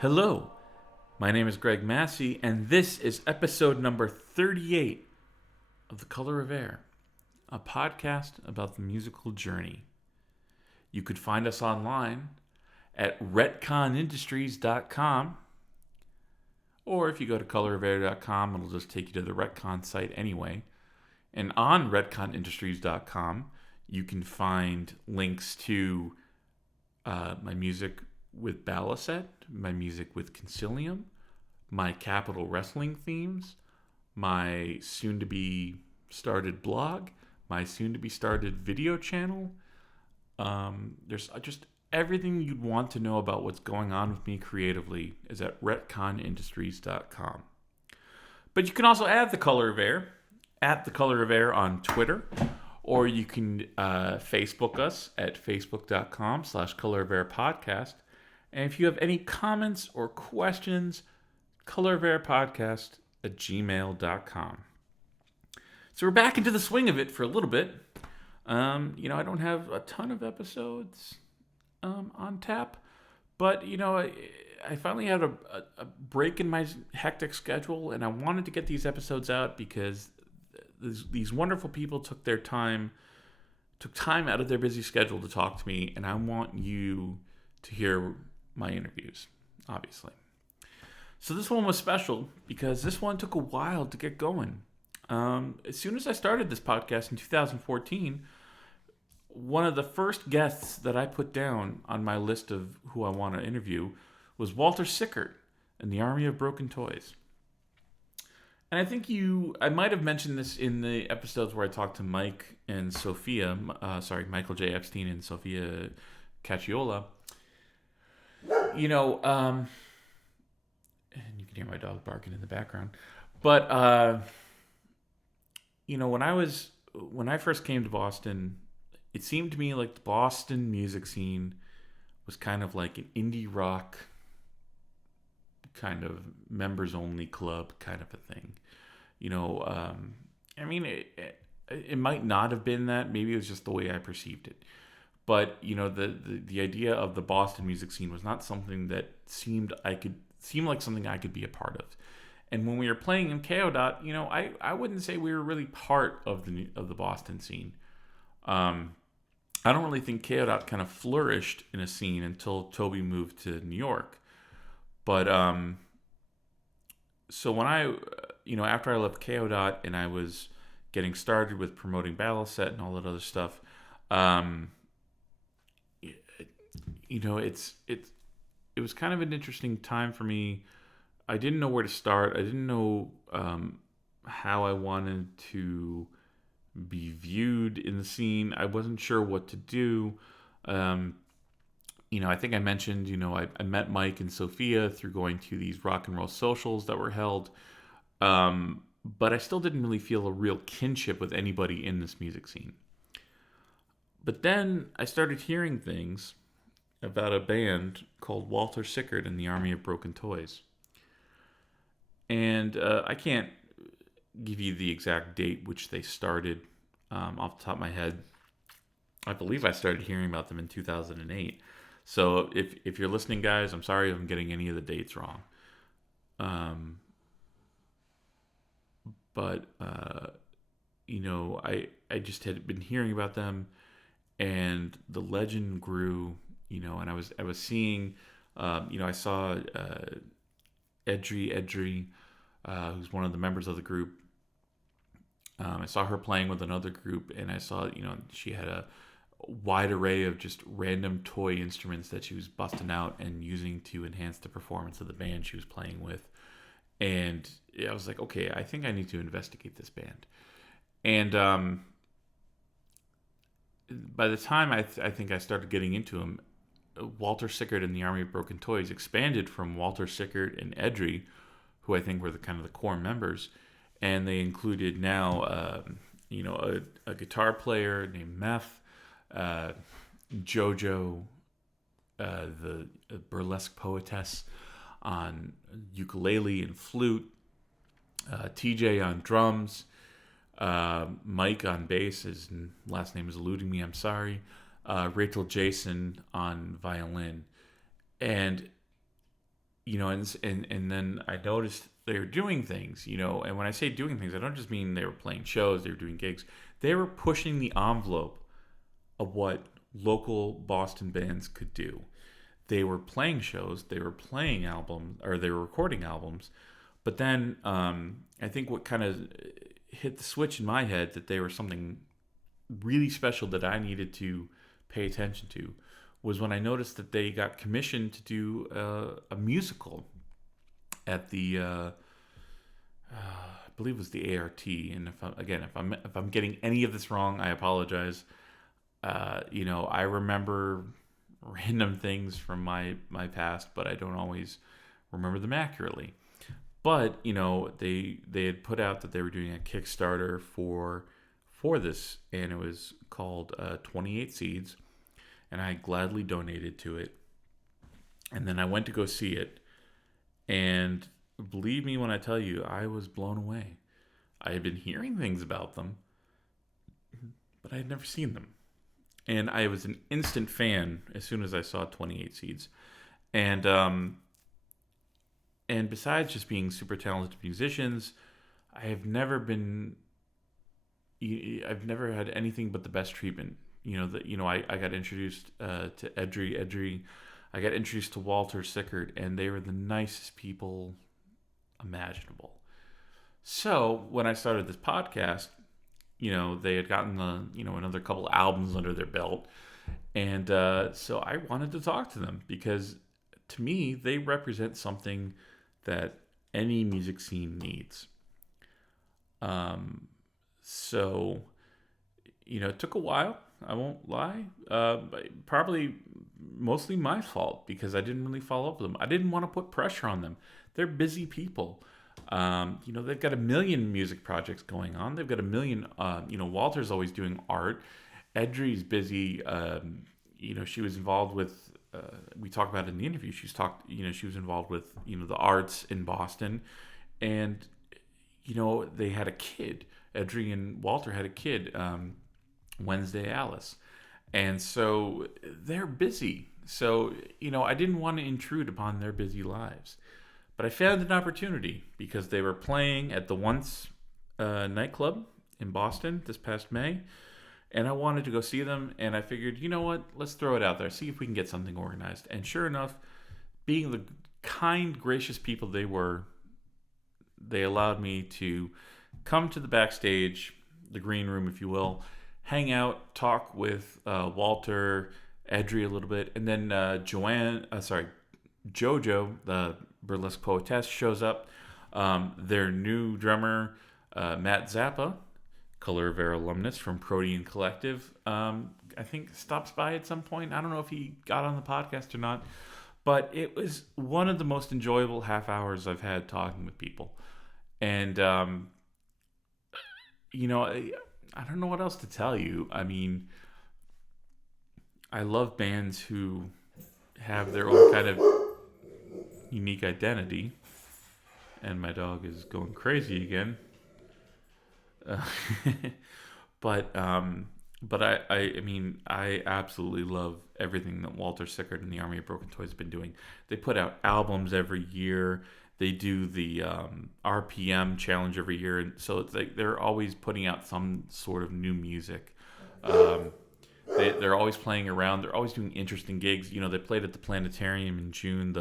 Hello, my name is Greg Massi, and this is episode number 38 of The Color of Air, a podcast about the musical journey. You could find us online at retconindustries.com, or if you go to colorofair.com, it'll just take you to the Retcon site anyway. And on retconindustries.com, you can find links to my music with Balicet, my music with Concilium, my Capital Wrestling themes, my soon-to-be started blog, my soon-to-be started video channel. There's just everything you'd want to know about what's going on with me creatively is at retconindustries.com. But you can also add The Color of Air, at The Color of Air on Twitter, or you can Facebook us at facebook.com/colorofairpodcast. And if you have any comments or questions, colorofairpodcast@gmail.com. So we're back into the swing of it for a little bit. I don't have a ton of episodes on tap, but, I finally had a break in my hectic schedule, and I wanted to get these episodes out because these wonderful people took time out of their busy schedule to talk to me, and I want you to hear my interviews, obviously. So this one was special because this one took a while to get going. As soon as I started this podcast in 2014, one of the first guests that I put down on my list of who I want to interview was Walter Sickert and the Army of Broken Toys. And I think I might have mentioned this in the episodes where I talked to Mike and Sophia, Michael J. Epstein and Sophia Cacciola. And you can hear my dog barking in the background. But, when I first came to Boston, it seemed to me like the Boston music scene was kind of like an indie rock kind of members only club kind of a thing. It might not have been that. Maybe it was just the way I perceived it. But, the idea of the Boston music scene was not something that seemed like something I could be a part of. And when we were playing in KO. I wouldn't say we were really part of the Boston scene. I don't really think KO kind of flourished in a scene until Toby moved to New York. But so when after I left KO and I was getting started with promoting Balicet and all that other stuff, it was kind of an interesting time for me. I didn't know where to start. I didn't know how I wanted to be viewed in the scene. I wasn't sure what to do. I think I mentioned, I met Mike and Sophia through going to these rock and roll socials that were held. But I still didn't really feel a real kinship with anybody in this music scene. But then I started hearing things about a band called Walter Sickert and the Army of Broken Toys. And I can't give you the exact date which they started off the top of my head. I believe I started hearing about them in 2008. So if you're listening, guys, I'm sorry if I'm getting any of the dates wrong. But I just had been hearing about them, and the legend grew. And I was seeing, I saw Edrie Edrie, who's one of the members of the group. I saw her playing with another group, and I saw, she had a wide array of just random toy instruments that she was busting out and using to enhance the performance of the band she was playing with. And I was like, okay, I think I need to investigate this band. And by the time I think I started getting into them, Walter Sickert and the Army of Broken Toys expanded from Walter Sickert and Edrie, who I think were the kind of the core members, and they included now, a guitar player named Meth, Jojo, the burlesque poetess on ukulele and flute, TJ on drums, Mike on bass, his last name is eluding me, I'm sorry, Rachel Jason on violin. And and then I noticed they were doing things, and when I say doing things, I don't just mean they were playing shows, they were doing gigs. They were pushing the envelope of what local Boston bands could do. They were playing shows, they were playing albums, or they were recording albums. But then I think what kind of hit the switch in my head that they were something really special that I needed to pay attention to was when I noticed that they got commissioned to do a musical at the I believe it was the ART. And if I'm getting any of this wrong, I apologize. I remember random things from my past, but I don't always remember them accurately. But they had put out that they were doing a Kickstarter for this, and it was called 28 Seeds, and I gladly donated to it. And then I went to go see it, and believe me when I tell you, I was blown away. I had been hearing things about them, but I had never seen them. And I was an instant fan as soon as I saw 28 Seeds. And besides just being super talented musicians, I've never had anything but the best treatment. I got introduced to Edrie Edrie. I got introduced to Walter Sickert, and they were the nicest people imaginable. So when I started this podcast, they had gotten another couple albums under their belt, and so I wanted to talk to them because to me they represent something that any music scene needs. So it took a while. I won't lie. Probably mostly my fault because I didn't really follow up with them. I didn't want to put pressure on them. They're busy people. They've got a million music projects going on. They've got a million. Walter's always doing art. Edrie's busy. She was involved with. We talked about it in the interview. She was involved with the arts in Boston, and they had a kid. Edrie and Walter had a kid, Wednesday Alice, and so they're busy. So I didn't want to intrude upon their busy lives. But I found an opportunity because they were playing at the Once nightclub in Boston this past May, and I wanted to go see them, and I figured, you know what, let's throw it out there, see if we can get something organized. And sure enough, being the kind, gracious people they were, they allowed me to come to the backstage, the green room, if you will, hang out, talk with Walter, Edrie a little bit, and then Jojo, the burlesque poetess, shows up. Their new drummer, Matt Zappa, Color of Air alumnus from Protean Collective, I think stops by at some point. I don't know if he got on the podcast or not, but it was one of the most enjoyable half hours I've had talking with people. And, I don't know what else to tell you. I mean, I love bands who have their own kind of unique identity. And my dog is going crazy again. But I absolutely love everything that Walter Sickert and the Army of Broken Toys have been doing. They put out albums every year. They do the RPM challenge every year, and so it's like they're always putting out some sort of new music. They're always playing around. They're always doing interesting gigs. They played at the Planetarium in June,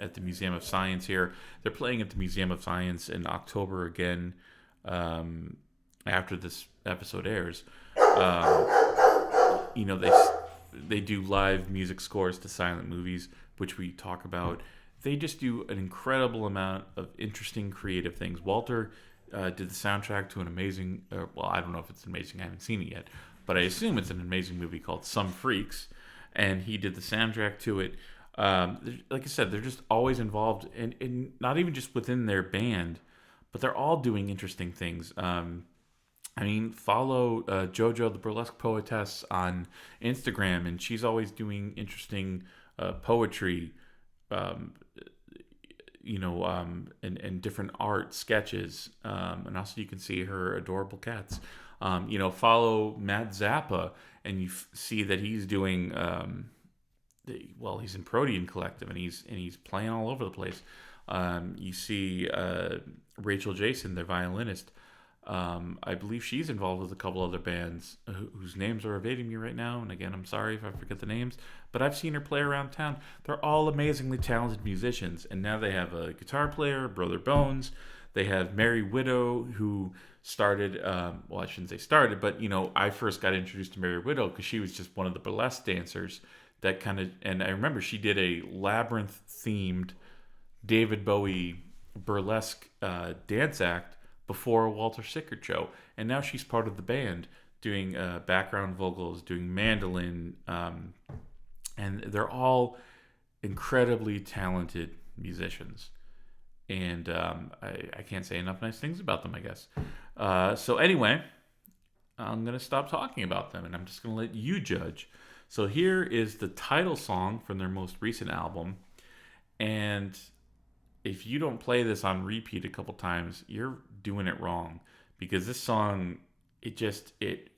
at the Museum of Science here. They're playing at the Museum of Science in October again, after this episode airs. They do live music scores to silent movies, which we talk about. They just do an incredible amount of interesting, creative things. Walter did the soundtrack to an amazing, I don't know if it's amazing, I haven't seen it yet, but I assume it's an amazing movie called Some Freaks, and he did the soundtrack to it. Like I said, they're just always involved, in not even just within their band, but they're all doing interesting things. Follow Jojo, the burlesque poetess, on Instagram, and she's always doing interesting poetry, and different art sketches. And also you can see her adorable cats. Follow Matt Zappa, and you see that he's doing he's in Protean Collective, and he's playing all over the place. You see Rachel Jason, their violinist. I believe she's involved with a couple other bands whose names are evading me right now. And again, I'm sorry if I forget the names, but I've seen her play around town. They're all amazingly talented musicians. And now they have a guitar player, Brother Bones. They have Mary Widow, who started, well, I shouldn't say started, but, I first got introduced to Mary Widow because she was just one of the burlesque dancers that and I remember she did a Labyrinth-themed David Bowie burlesque dance act before a Walter Sickert show. And now she's part of the band doing background vocals, doing mandolin, and they're all incredibly talented musicians. And I can't say enough nice things about them, I guess. So anyway, I'm going to stop talking about them, and I'm just going to let you judge. So here is the title song from their most recent album. And if you don't play this on repeat a couple times, you're doing it wrong. Because this song, it just gets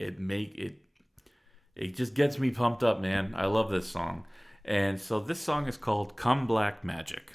me pumped up, man. I love this song. And so this song is called Come Black Magic.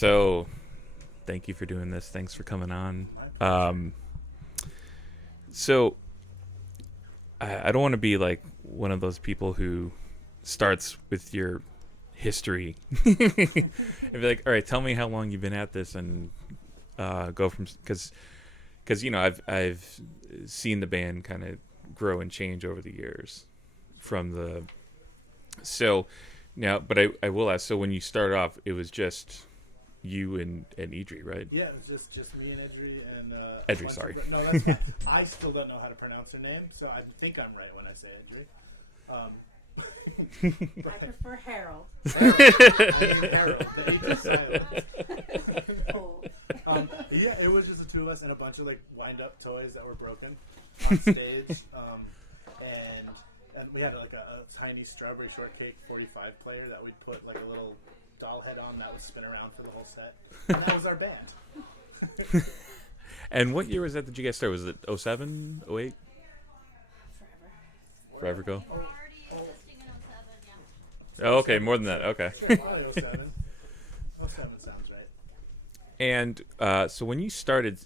So, thank you for doing this. Thanks for coming on. So, I don't want to be like one of those people who starts with your history. And be like, all right, tell me how long you've been at this, and go from, because you know I've seen the band kind of grow and change over the years from the. So now, but I will ask. So when you started off, it was just you and Edrie, right? Yeah, it was just me and Edrie and Edrie, sorry. No, that's fine. I still don't know how to pronounce her name, so I think I'm right when I say Edrie. I prefer Harold. Harold. The H is silent. Oh. Yeah, it was just the two of us and a bunch of like wind-up toys that were broken on stage, and we had like a tiny strawberry shortcake 45 player that we'd put like a little doll head on that would spin around for the whole set, and that was our band. And what year was that you guys started? Was it 07, 08? Forever ago? Oh, okay, more than that. Okay. Probably 07. 07 sounds right. And so when you started,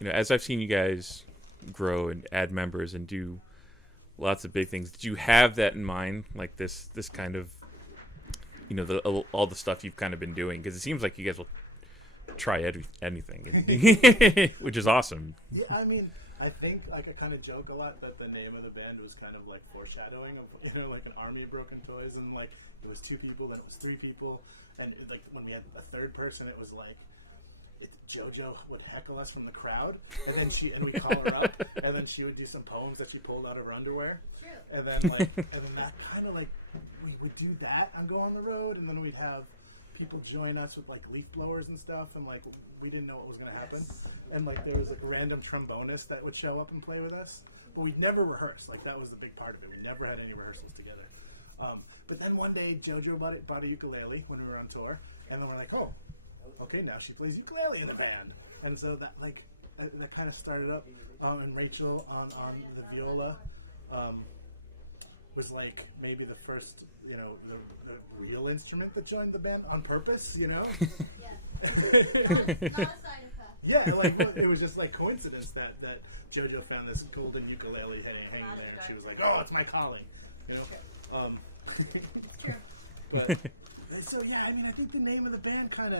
as I've seen you guys grow and add members and do lots of big things, did you have that in mind, like this kind of, all the stuff you've kind of been doing? Because it seems like you guys will try anything, which is awesome. Yeah, I mean, I think like I kind of joke a lot that the name of the band was kind of like foreshadowing of like an army of broken toys, and like it was 2 people, then it was 3 people, and like when we had a third person, it was like Jojo would heckle us from the crowd, and then we'd call her up, and then she would do some poems that she pulled out of her underwear, and then that kind of like we would do that and go on the road, and then we'd have people join us with like leaf blowers and stuff, and like we didn't know what was going to happen, and like there was like a random trombonist that would show up and play with us, but we'd never rehearse. Like that was the big part of it. We never had any rehearsals together. But then one day Jojo bought a ukulele when we were on tour, and then we're like, oh, okay, now she plays ukulele in the band, and so that kind of started up. And Rachel on the viola was like maybe the first, the real instrument that joined the band on purpose, Yeah. Not a side effect. Yeah, like it was just like coincidence that Jojo found this golden ukulele hanging there, and she was like, "Oh, it's my calling," But so yeah, I mean, I think the name of the band kind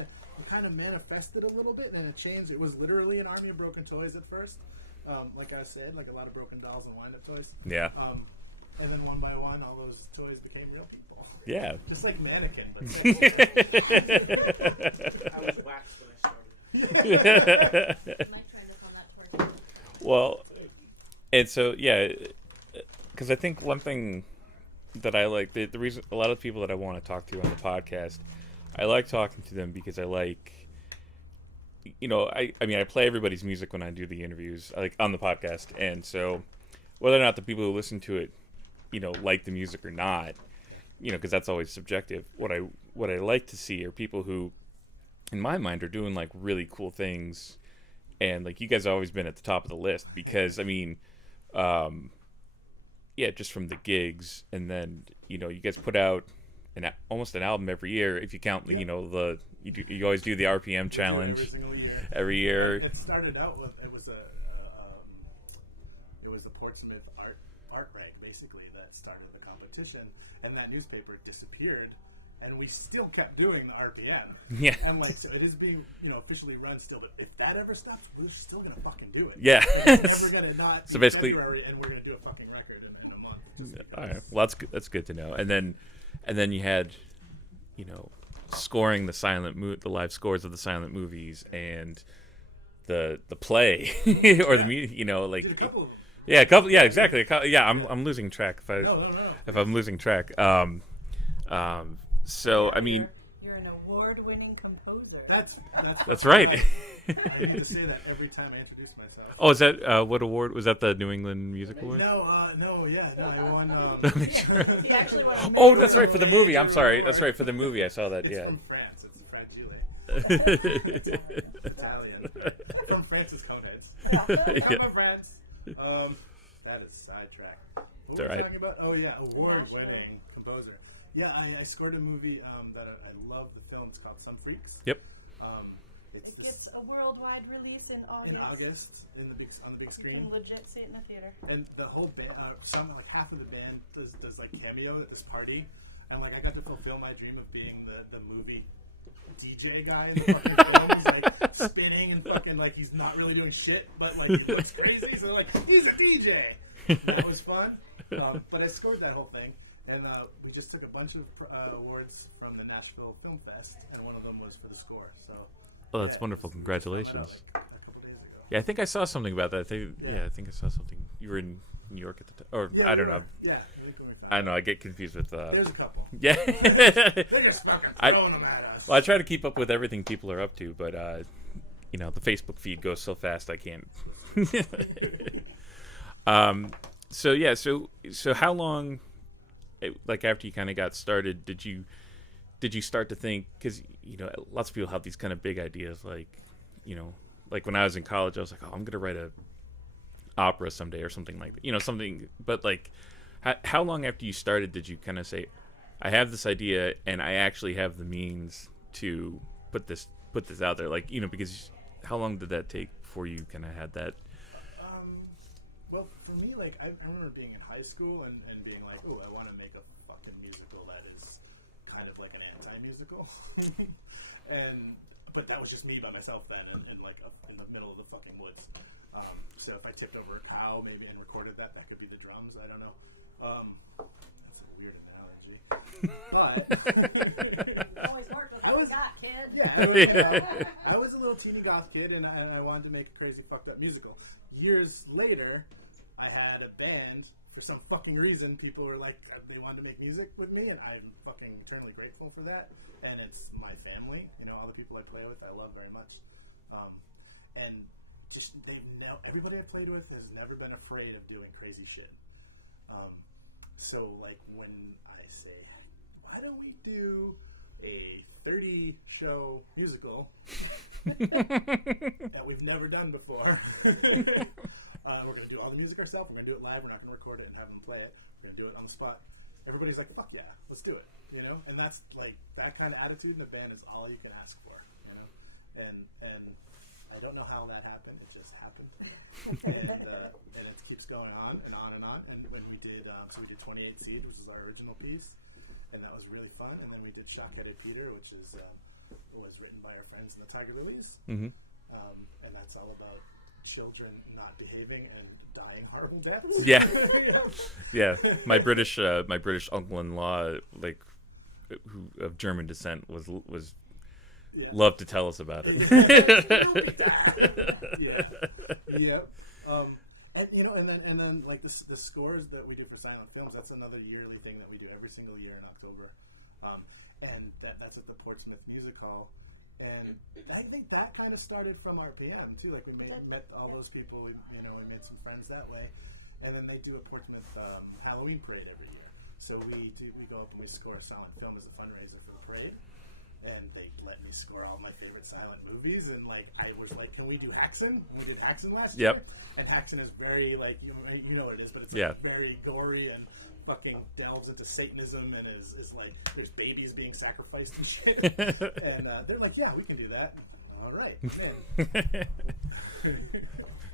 of manifested a little bit, and it changed. It was literally an army of broken toys at first, like I said, like a lot of broken dolls and wind-up toys. Yeah. And then one by one, all those toys became real people. Yeah. Just like Mannequin, but I was waxed when I started. Well, and so, yeah, because I think one thing that I like, the reason, a lot of people that I want to talk to on the podcast, I like talking to them because I like, I mean, I play everybody's music when I do the interviews, like on the podcast, and so whether or not the people who listen to it, like the music or not, because that's always subjective. What I like to see are people who, in my mind, are doing like really cool things, and like you guys have always been at the top of the list because I mean, just from the gigs, and then you guys put out almost an album every year if you count you always do the RPM challenge every year. It started out with it was a Portsmouth art rag basically that started the competition, and that newspaper disappeared, and we still kept doing the RPM. Yeah. And like so it is being officially run still, but if that ever stops, we're still gonna fucking do it. Yeah. It's never gonna not. So basically, February, and we're gonna do a fucking record in a month. All right. Well, that's good to know. And then you had, scoring the live scores of the silent movies and the play or the music. Did a couple of them. Yeah, a couple. Yeah, exactly. I'm losing track if I'm losing track. So I mean, You're an award-winning composer. That's right. I need to say that every time I introduce myself. Oh, is that what award was that? The New England Music Award? No, I won. He actually won. Oh, that's right, for the movie. I'm sorry. That's right, for the movie. I saw that. It's Yeah. from France. It's Fragile. Italian. From France's Coneheads. From France. That is sidetrack. What It's were all we right. talking about? Oh yeah, award-winning composer. Yeah, I scored a movie that I love. The film. It's called Some Freaks. Yep. It's It gets a worldwide release in August. on the big You screen. can legit see it in the theater. And the whole band, like half of the band does like cameo at this party, and like I got to fulfill my dream of being the movie DJ guy in the fucking film. He's like spinning and fucking like he's not really doing shit, but like he looks crazy. So they're like, he's a DJ. That was fun. But I scored that whole thing, And we just took a bunch of awards from the Nashville Film Fest, and one of them was for the score. So. Oh, that's yeah, wonderful! just Congratulations. found that out, like, a couple days ago. Yeah, I think I saw something about that. Yeah. I think I saw something. You were in New York at the time, or Yeah, I don't we know. were. Yeah, I think we found I don't know. I get confused with. There's a couple. Yeah. They're just fucking I- throwing them at us. Well, I try to keep up with everything people are up to, but the Facebook feed goes so fast I can't. So yeah, so how long, like after you kind of got started, did you start to think? Because lots of people have these kind of big ideas, like like when I was in college, I was like, oh, I'm gonna write a opera someday or something like that, something. But like, how long after you started did you kind of say, I have this idea and I actually have the means to put this out there, like because how long did that take before you kind of had that? Well, for me, like I remember being in high school and being like, oh, I want to make a fucking musical that is kind of like an anti-musical, but that was just me by myself then, and like in the middle of the fucking woods. So if I tipped over a cow maybe and recorded that could be the drums. I don't know. That's a weird analogy, but Always worked with I what was- you got, kid. yeah, I was a little teeny goth kid, and I wanted to make a crazy fucked up musical. Years later, I had a band. For some fucking reason, people were like, they wanted to make music with me, and I'm fucking eternally grateful for that. And it's my family, all the people I play with, I love very much. And just everybody I've played with has never been afraid of doing crazy shit. So like when I say, why don't we do a 30-show musical that we've never done before? We're going to do all the music ourselves. We're going to do it live. We're not going to record it and have them play it. We're going to do it on the spot. Everybody's like, fuck yeah, let's do it. And that's like, that kind of attitude in the band is all you can ask for. And I don't know how that happened. It just happened. And it keeps going on and on and on. And when we did, so we did 28 Seed, which is our original piece. And that was really fun. And then we did Shock-Headed Peter, which was written by our friends in the Tiger Lilies. Mm-hmm. And that's all about children not behaving and dying horrible deaths. Yeah. Yeah, my British uncle-in-law, like who of German descent, was Yeah. loved to tell us about it. Yeah. And then like the scores that we do for silent films, that's another yearly thing that we do every single year in October. And that's at the Portsmouth Music Hall. And I think that kind of started from RPM too. Like we met all those people. We made some friends that way. And then they do a Portsmouth Halloween parade every year. So we go up and we score a silent film as a fundraiser for the parade. And they let me score all my favorite silent movies. And like I was like, can we do Haxan? We did Haxan last year. And Haxan is very like you know what it is, but it's like very gory and fucking delves into Satanism and is like there's babies being sacrificed and shit. And they're like, yeah, we can do that. All right, man.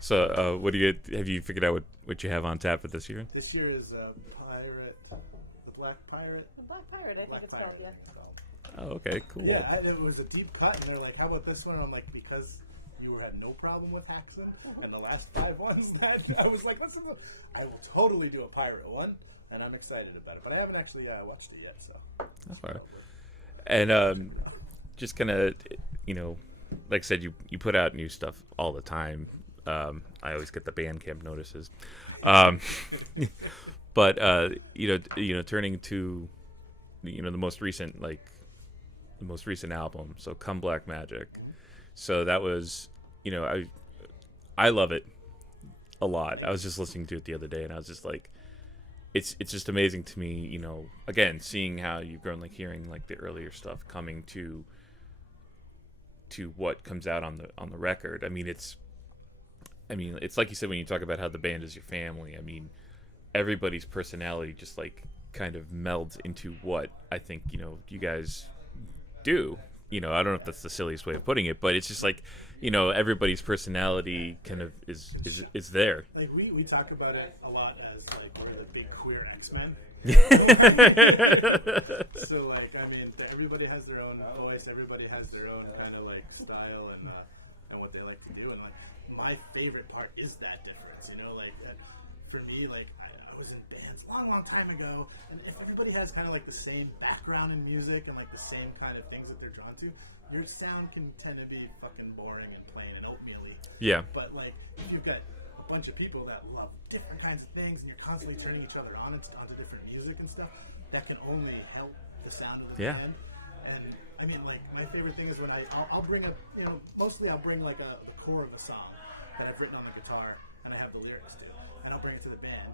So, what do you have? You figured out what you have on tap for this year? This year is Pirate, the Black Pirate. The Black Pirate, I think it's called, yeah. Oh, okay, cool. Yeah, it was a deep cut, and they're like, how about this one? And I'm like, because you had no problem with Haxan, and the last 5 ones that I was like, listen, I will totally do a pirate one, and I'm excited about it. But I haven't actually watched it yet, so. That's all right. And just kind of, like I said, you put out new stuff all the time. I always get the Bandcamp notices. But turning to the most recent album, so Come Black Magic. So that was, I love it a lot. I was just listening to it the other day, and I was just like, it's just amazing to me, again, seeing how you've grown, like hearing like the earlier stuff coming to what comes out on the record. I mean, it's like you said when you talk about how the band is your family. I mean, everybody's personality just like kind of melds into what I think you guys do. I don't know if that's the silliest way of putting it, but it's just like everybody's personality kind of is there. Like we talk about it a lot as like we're the big queer X-Men. So like everybody has their own voice, everybody has their own kind of like style and what they like to do, and like my favorite part is that difference. Like for me, like I was in bands, a long time ago, and if everybody has kind of like the same background in music and like the same kind of things that they're drawn to, your sound can tend to be fucking boring and plain and oatmeal-y. Yeah. But like, if you've got a bunch of people that love different kinds of things, and you're constantly turning each other on onto different music and stuff, that can only help the sound of the band. And I mean, like, my favorite thing is when I'll bring a, you know, mostly I'll bring like the core of a song that I've written on the guitar, and I have the lyrics to, and I'll bring it to the band,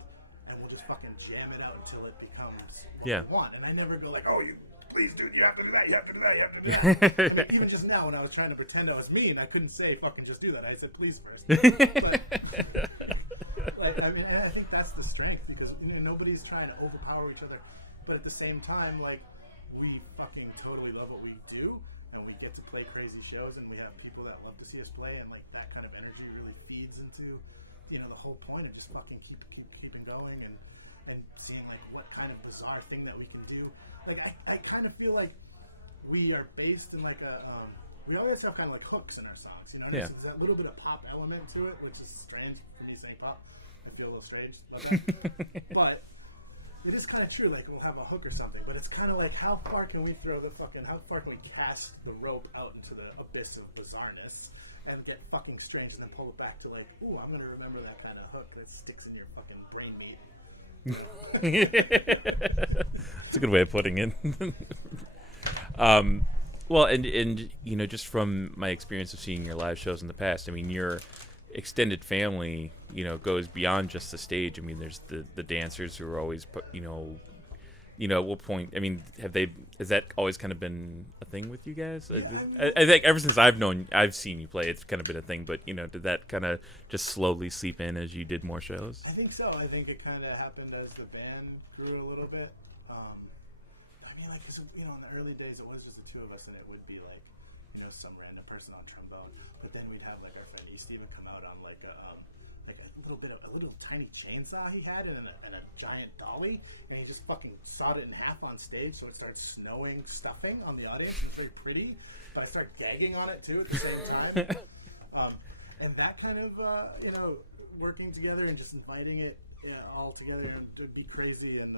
and we'll just fucking jam it out until it becomes what I want. And I never go like, oh, you please do, you have to do that, you have to do that, you have to do that. And even just now when I was trying to pretend I was mean, I couldn't say fucking just do that. I said please first. But, like, I mean, I think that's the strength, because you know, nobody's trying to overpower each other, but at the same time, like, we fucking totally love what we do, and we get to play crazy shows, and we have people that love to see us play, and like that kind of energy really feeds into, you know, the whole point of just fucking keeping going and seeing like what kind of bizarre thing that we can do. Like I kind of feel like we are based in like a we always have kind of like hooks in our songs, you know. There's that little bit of pop element to it, which is strange for me saying pop. I feel a little strange, love that. But it is kind of true. Like we'll have a hook or something, but it's kind of like how far can we cast the rope out into the abyss of bizarreness and get fucking strange, and then pull it back to like, ooh, I'm gonna remember that kind of hook that sticks in your fucking brain meat. That's a good way of putting it. Well, and you know, just from my experience of seeing your live shows in the past, I mean, your extended family, you know, goes beyond just the stage. I mean, there's the dancers who are always, you know, at what point? I mean, has that always kind of been a thing with you guys? Yeah, I think ever since I've seen you play, it's kind of been a thing. But you know, did that kind of just slowly seep in as you did more shows? I think so. I think it kind of happened as the band grew a little bit. I mean, like you know, in the early days, it was just the two of us, and it would be like, you know, some random person on trombone. But then we'd have like our friend East Steven come out on like a little tiny chainsaw he had and a giant dolly, and he just fucking sawed it in half on stage, so it started snowing stuffing on the audience. It was very pretty, but I started gagging on it too at the same time. And that kind of you know, working together and just inviting it all together and to be crazy and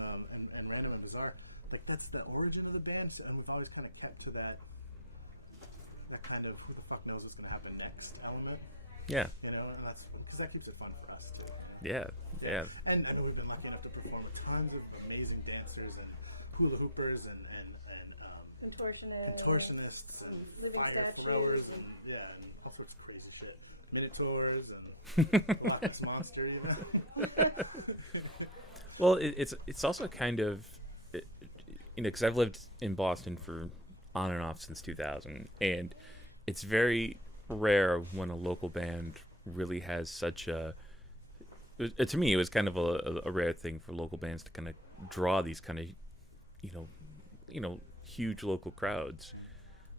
random and bizarre, like that's the origin of the band. So, and we've always kind of kept to that kind of who the fuck knows what's going to happen next element. Yeah. You know, and that's because that keeps it fun for us too. Yeah. And I know we've been lucky enough to perform with tons of amazing dancers and hula hoopers and contortionists and fire throwers and all sorts of crazy shit. Minotaurs and Loch Ness Monster, you know. Well, it's also kind of, you know, because I've lived in Boston for on and off since 2000, and it's very rare when a local band really has such a. To me, it was kind of a rare thing for local bands to kind of draw these kind of, you know, huge local crowds,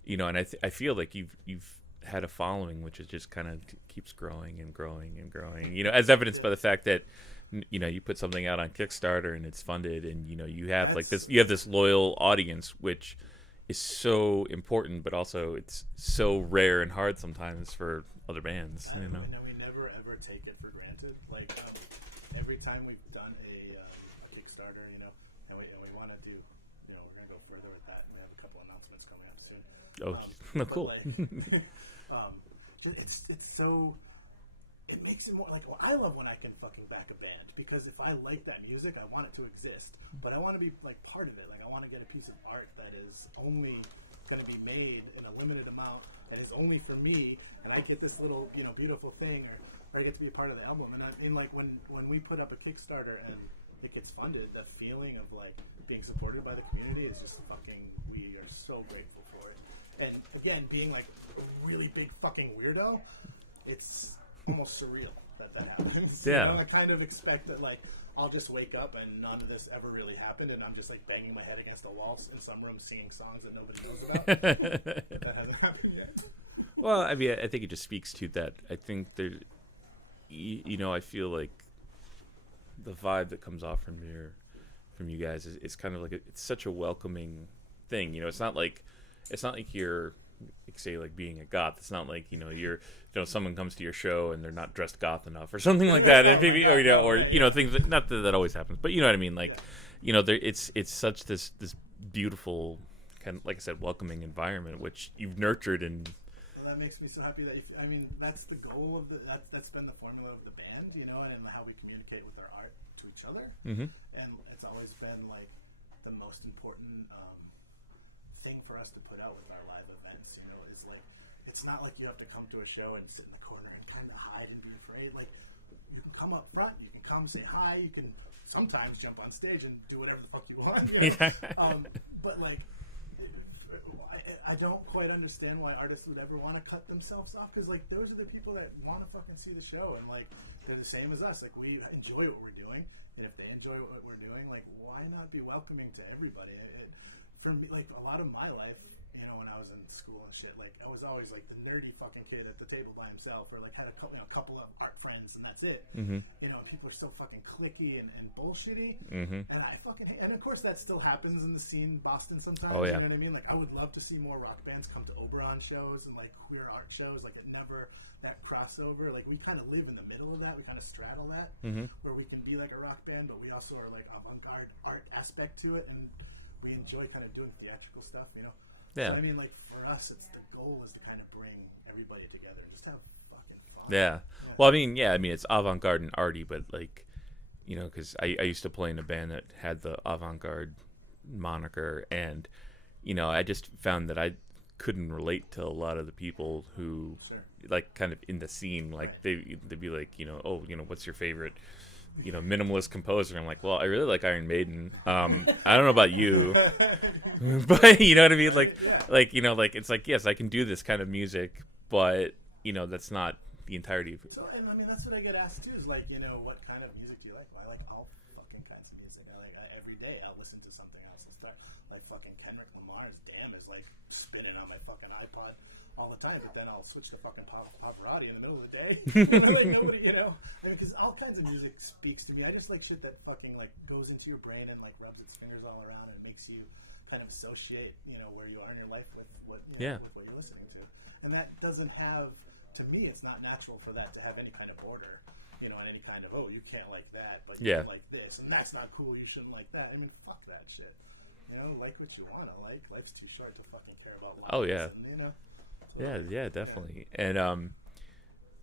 you know, and I feel like you've had a following which is just kind of keeps growing and growing and growing, you know, as evidenced by the fact that, you know, you put something out on Kickstarter and it's funded, and you know you have this loyal audience, which is so important, but also it's so rare and hard sometimes for other bands, you know. And we never ever take it for granted. Like every time we've done a Kickstarter, you know, and we want to do, you know, we're gonna go further with that. We have a couple announcements coming up soon. Oh, cool. Like, it's so. It makes it more like, well, I love when I can fucking back a band, because if I like that music, I want it to exist, but I want to be like part of it. Like I want to get a piece of art that is only going to be made in a limited amount and is only for me, and I get this little, you know, beautiful thing, or I get to be a part of the album. And I mean, like when we put up a Kickstarter and it gets funded, the feeling of like being supported by the community is just fucking. We are so grateful for it. And again, being like a really big fucking weirdo, it's almost surreal that happens. Yeah. You know, I kind of expect that like I'll just wake up and none of this ever really happened, and I'm just like banging my head against a wall in some room singing songs that nobody knows about. That hasn't happened yet. Well, I mean, I think it just speaks to that. I think there, you know, I feel like the vibe that comes off from you guys is kind of like it's such a welcoming thing. You know, it's not like you're say like being a goth. It's not like someone comes to your show and they're not dressed goth enough or something like that. And maybe, or things that, not that that always happens, but you know what I mean. Like, it's such this beautiful kind of, like I said, welcoming environment which you've nurtured and. Well, that makes me so happy that that's the goal of that's been the formula of the band, and how we communicate with our art to each other, and it's always been like the most important thing for us to put out with our live events. Is like it's not like you have to come to a show and sit in the corner and kind of hide and be afraid. Like you can come up front, you can come say hi, you can sometimes jump on stage and do whatever the fuck you want. But like. I don't quite understand why artists would ever want to cut themselves off, because like those are the people that want to fucking see the show, and like they're the same as us. Like we enjoy what we're doing, and if they enjoy what we're doing, like why not be welcoming to everybody? For me, like a lot of my life, when I was in school and shit, like I was always like the nerdy fucking kid at the table by himself, or like had a couple of art friends, and that's it. People are so fucking cliquey and bullshitty, and I fucking hate. And of course, that still happens in the scene in Boston sometimes. Oh yeah. You know what I mean? Like I would love to see more rock bands come to Oberon shows and like queer art shows. Like it never that crossover. Like we kind of live in the middle of that. We kind of straddle that, where we can be like a rock band, but we also are like avant-garde art aspect to it, and we enjoy kind of doing theatrical stuff. Yeah. So, I mean, like for us, it's the goal is to kind of bring everybody together, just have fucking fun. Yeah. Well, I mean, it's avant-garde and arty, but like, because I used to play in a band that had the avant-garde moniker, and I just found that I couldn't relate to a lot of the people who, like, kind of in the scene, like they'd be like, what's your favorite? Minimalist composer. I'm like, well, I really like Iron Maiden. I don't know about you, but you know what I mean. Like it's like, yes, I can do this kind of music, but that's not the entirety of it. So, and I mean, that's what I get asked too. Is like, what kind of music do you like? Well, I like all fucking kinds of music. Every day I'll listen to something else. I'll start like fucking Kendrick Lamar's "Damn" is like spinning on my fucking iPod all the time, but then I'll switch to fucking Pavarotti in the middle of the day. Like nobody, I mean, because all kinds of music speaks to me. I just like shit that fucking like goes into your brain and like rubs its fingers all around and makes you kind of associate, where you are in your life with what, with what you're listening to. And that doesn't have, to me, it's not natural for that to have any kind of order, and any kind of, you can't like that, but you like this, and that's not cool, you shouldn't like that. I mean, fuck that shit. Like what you want to like. Life's too short to fucking care about life. Oh, yeah. And, Yeah, definitely. And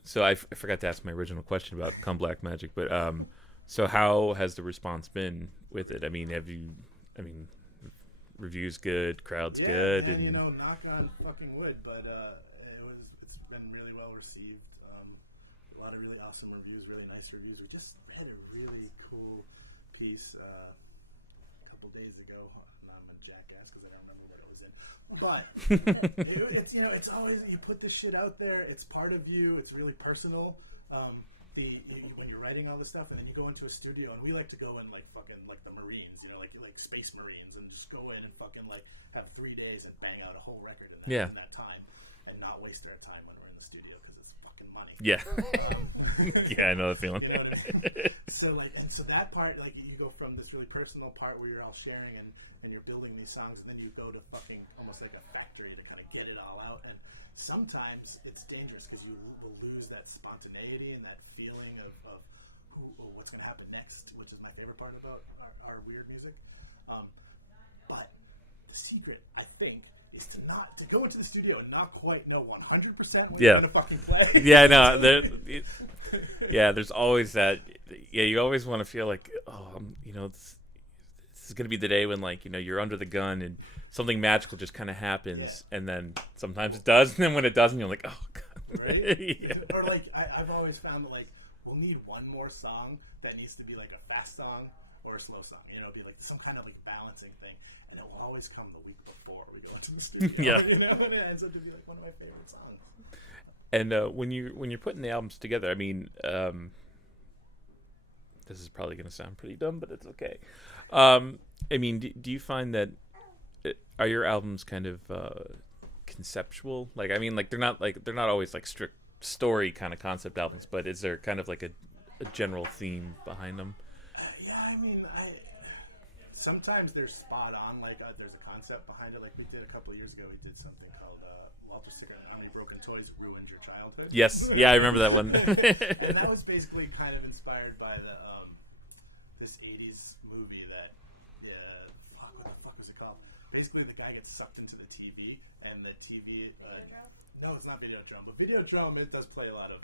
so I forgot to ask my original question about Come Black Magic, but so how has the response been with it? I mean, reviews good, crowds good, and knock on fucking wood, but it's been really well received. A lot of really awesome reviews, really nice reviews. We just read a really cool piece a couple days ago. I'm a jackass because I don't remember what it was in. But it's it's always, you put this shit out there. It's part of you. It's really personal. When you're writing all this stuff, and then you go into a studio, and we like to go in like fucking like the Marines, like Space Marines, and just go in and fucking like have 3 days and bang out a whole record in that time, and not waste our time when we're in the studio because it's fucking money. Yeah. Yeah, I know the feeling. You know what I mean? So that part, like you go from this really personal part where you're all sharing and you're building these songs, and then you go to fucking almost like a factory to kind of get it all out. And sometimes it's dangerous because you will lose that spontaneity and that feeling of what's going to happen next, which is my favorite part about our weird music. But the secret, I think, is to go into the studio and not quite know 100% what you're going to fucking play. Yeah, no, there's always that. Yeah, you always want to feel like, this is going to be the day when, like, you're under the gun and something magical just kind of happens, and then sometimes it does, and then when it doesn't, you're like, oh god. Right? Yeah. Or like I've always found that like we'll need one more song that needs to be like a fast song or a slow song. Be like some kind of like balancing thing, and it will always come the week before we go into the studio. Yeah. And it ends up to be like one of my favorite songs. And when you're putting the albums together, I mean, this is probably going to sound pretty dumb, but it's okay. I mean, do you find that are your albums kind of conceptual? Like, I mean, like they're not always like strict story kind of concept albums, but is there kind of like a general theme behind them? Yeah, I mean, sometimes they're spot on. Like there's a concept behind it. Like we did a couple of years ago, we did something called Walter Sickert, How Many Broken Toys Ruined Your Childhood. Yes, yeah, I remember that one. And that was basically kind of inspired by the this '80s movie that what the fuck was it called? Basically, the guy gets sucked into the TV, and the TV. No, it's not Videodrome, but Videodrome it does play a lot of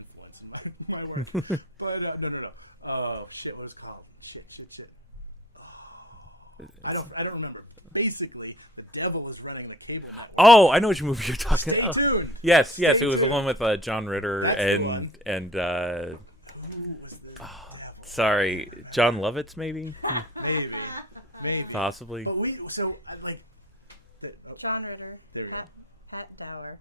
influence in my work. But no. Oh shit, what was it called? Shit. Oh, I don't remember. Basically, the devil is running the cable network. Oh, I know which movie you're talking Stay about. tuned. Yes, Stay it was the tuned. one with John Ritter That's the one. and Who was the devil? sorry, John Lovitz maybe, Maybe. possibly. But like. John Ritter, There we go. Pat Dower,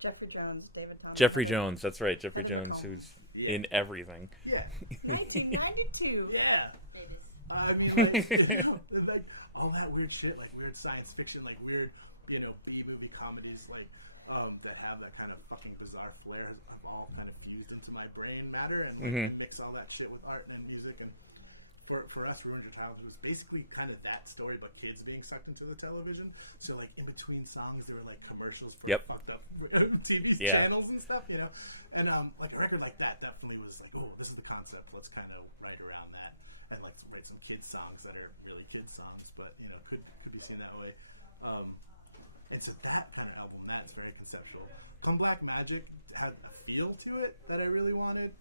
Jeffrey Jones, David Thompson. Jeffrey Jones, that's right, Jeffrey Jones, who's in everything. Yeah. 1992. Yeah. Davis. I mean, like all that weird shit, like weird science fiction, like weird, B-movie comedies, like that have that kind of fucking bizarre flair, have all kind of fused into my brain matter, and mix all that shit with art and music. And for us, Ruined Your Childhood was basically kind of that story, but kids being sucked into the television. So like in between songs, there were like commercials for fucked up TV channels and stuff, And like a record like that definitely was like, oh, this is the concept. Let's kind of write around that, and like write some kids songs that are really kids songs, but could be seen that way. And so that kind of album, that's very conceptual. Come Black Magic had a feel to it that I really wanted.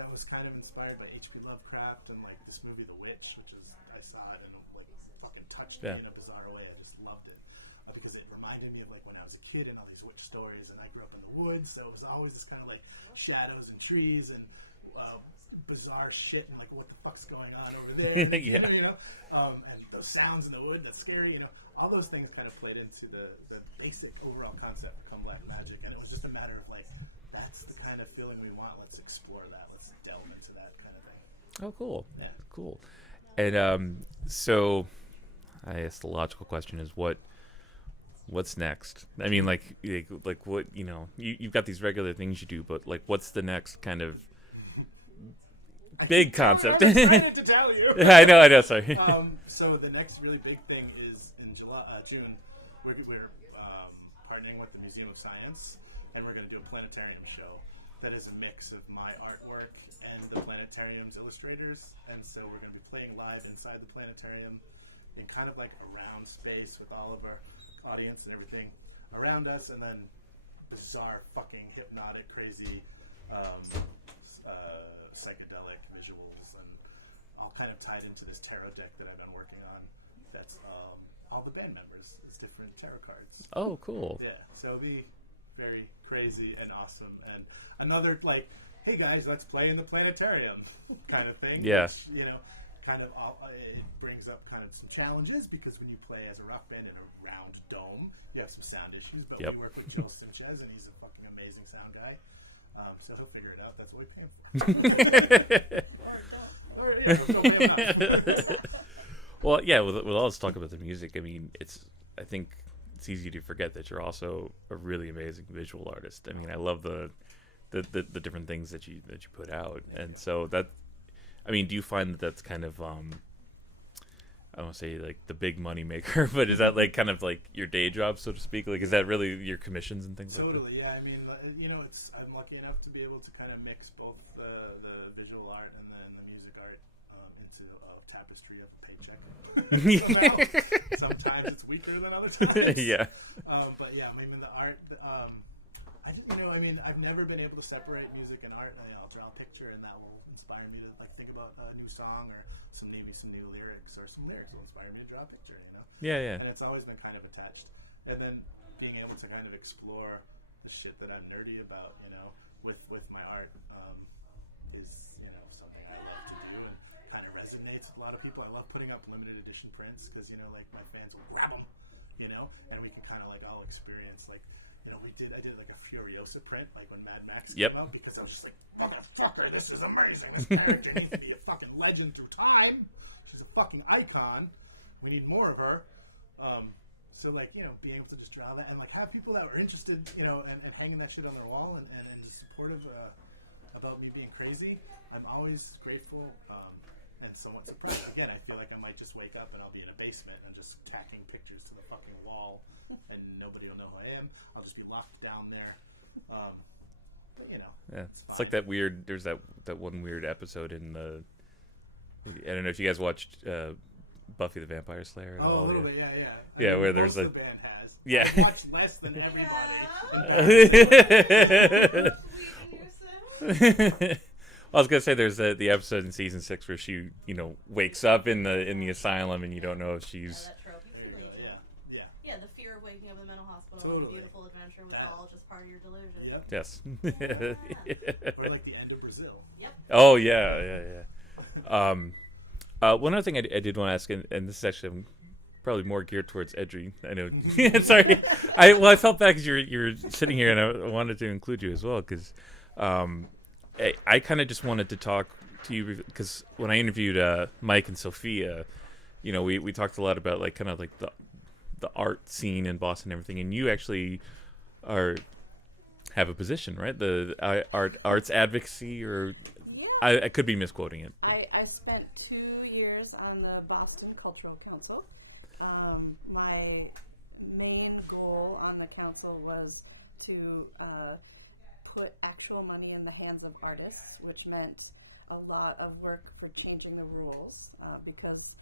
That was kind of inspired by H.P. Lovecraft and like this movie The Witch, which is I saw it and like fucking touched me in a bizarre way. I just loved it because it reminded me of like when I was a kid and all these witch stories, and I grew up in the woods, so it was always this kind of like shadows and trees and bizarre shit and like what the fuck's going on over there, and those sounds in the wood that's scary, all those things kind of played into the basic overall concept of Come Black Magic, and it was just a matter of like, that's the kind of feeling we want. Let's explore that. Let's delve into that kind of thing. Oh, cool. Yeah. Cool. And so I guess the logical question is what's next? I mean, like what, you've got these regular things you do, but like what's the next kind of big concept? I'm excited to tell you. I know, sorry. So the next really big thing is in June. We're partnering with the Museum of Science, and we're going to do a planetarium show that is a mix of my artwork and the planetarium's illustrators. And so we're going to be playing live inside the planetarium in kind of like a round space with all of our audience and everything around us, and then bizarre, fucking hypnotic, crazy, psychedelic visuals, and all kind of tied into this tarot deck that I've been working on. That's all the band members. It's different tarot cards. Oh, cool. Yeah, so it'll be very crazy and awesome, and another like, hey guys, let's play in the planetarium kind of thing. Yeah. Which, kind of it brings up kind of some challenges, because when you play as a rock band in a round dome, you have some sound issues. But we work with Joel Sanchez, and he's a fucking amazing sound guy. So he'll figure it out. That's what we pay him for. All right, yeah, Well, yeah, with all this talk about the music, I mean, I think it's easy to forget that you're also a really amazing visual artist. I mean, I love the different things that you put out, and so that, I mean, do you find that that's kind of I don't want to say like the big money maker, but is that like kind of like your day job, so to speak? Like, is that really your commissions and things like that? Totally, yeah. I mean, I'm lucky enough to be able to kind of mix both the visual art and then the music art into a tapestry of a paycheck. Sometimes it's weaker than other times. Yeah. But yeah, I mean, the art. I think I've never been able to separate music and art. I'll draw a picture, and that will inspire me to like think about a new song or maybe some new lyrics, or some lyrics will inspire me to draw a picture. Yeah. And it's always been kind of attached. And then being able to kind of explore the shit that I'm nerdy about, with my art, is something I love to do, and kind of resonates with a lot of people. I love putting up limited edition prints because like my fans will grab them, and we can kind of like all experience like. I did like a Furiosa print, like when Mad Max came out, because I was just like, motherfucker, this is amazing. This character needs to be a fucking legend through time. She's a fucking icon. We need more of her. So like, being able to just draw that and like have people that were interested, and hanging that shit on their wall and supportive about me being crazy. I'm always grateful. And so again, I feel like I might just wake up and I'll be in a basement and just tacking pictures to the fucking wall, and nobody will know who I am. I'll just be locked down there. But you know, Yeah, it's it's like that weird. There's that one weird episode in the. I don't know if you guys watched Buffy the Vampire Slayer at all. A little bit, yeah. Yeah, where most there's a. the band has. Yeah. I watch less than everybody. I was gonna say there's the episode in season 6 where she wakes up in the asylum and you don't know if she's. That trope used to lead you. Yeah. The fear of waking up in a mental hospital and Totally. the beautiful adventure was all just part of your delusion. Yep. Yes. Or like the end of Brazil. Yep. Oh yeah. One other thing I did want to ask, and this is actually probably more geared towards Edrie. I know. Sorry. I felt bad because you're sitting here, and I wanted to include you as well because I kind of just wanted to talk to you because when I interviewed Mike and Sophia, we talked a lot about like kind of like the art scene in Boston and everything, and you actually have a position, right? The arts advocacy, or I could be misquoting it. I spent 2 years on the Boston Cultural Council. My main goal on the council was to put actual money in the hands of artists, which meant a lot of work for changing the rules, because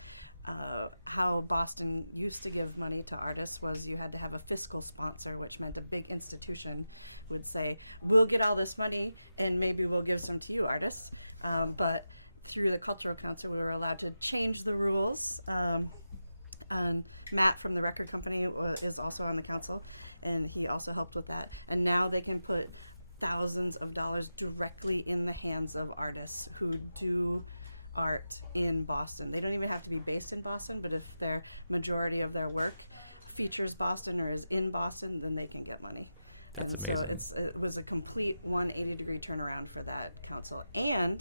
how Boston used to give money to artists was you had to have a fiscal sponsor, which meant a big institution would say, we'll get all this money and maybe we'll give some to you artists. But through the Cultural Council, we were allowed to change the rules. Matt from the record company is also on the council, and he also helped with that. And now they can put thousands of dollars directly in the hands of artists who do art in Boston. They don't even have to be based in Boston, but if their majority of their work features Boston or is in Boston, then they can get money. That's And amazing. So it was a complete 180-degree turnaround for that council. And,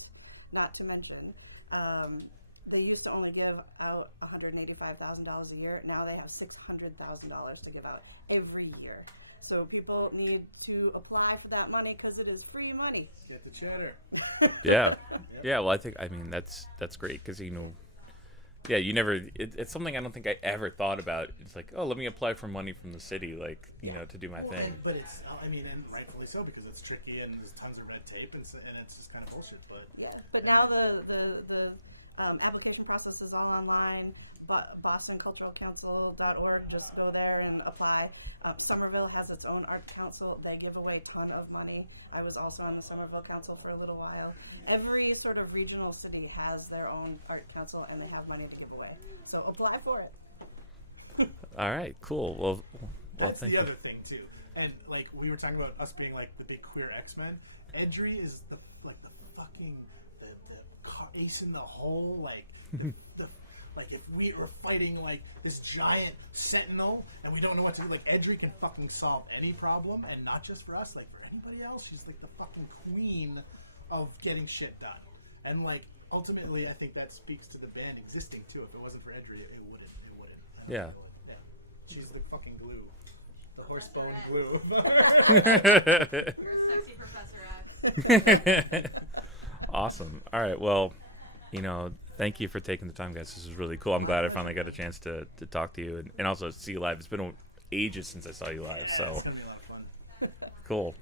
not to mention, they used to only give out $185,000 a year. Now they have $600,000 to give out every year. So people need to apply for that money because it is free money. Get the cheddar. Yeah. Well, I mean that's great because you never. It's something I don't think I ever thought about. It's like, oh, let me apply for money from the city, like to do my thing. But it's, I mean, and rightfully so, because it's tricky and there's tons of red tape and it's just kind of bullshit. But now the application process is all online. BostonCulturalCouncil.org. Just go there and apply. Somerville has its own art council. They give away a ton of money. I was also on the Somerville Council for a little while. Every sort of regional city has their own art council, and they have money to give away. So apply for it. All right, cool. Well, That's thank the you. other thing too. And like we were talking about us being like the big queer X-Men. Edrie is the fucking the ace in the hole. Like like if we were fighting like this giant sentinel and we don't know what to do, like Edrie can fucking solve any problem, and not just for us, like for anybody else. She's like the fucking queen of getting shit done. And like ultimately, I think that speaks to the band existing too. If it wasn't for Edrie, it wouldn't. Yeah. She's the fucking glue. The horse bone glue. You're a sexy Professor X. Awesome. All right. Well, thank you for taking the time, guys. This is really cool. I'm glad I finally got a chance to talk to you and also see you live. It's been ages since I saw you live, so It's gonna be a lot of fun. cool.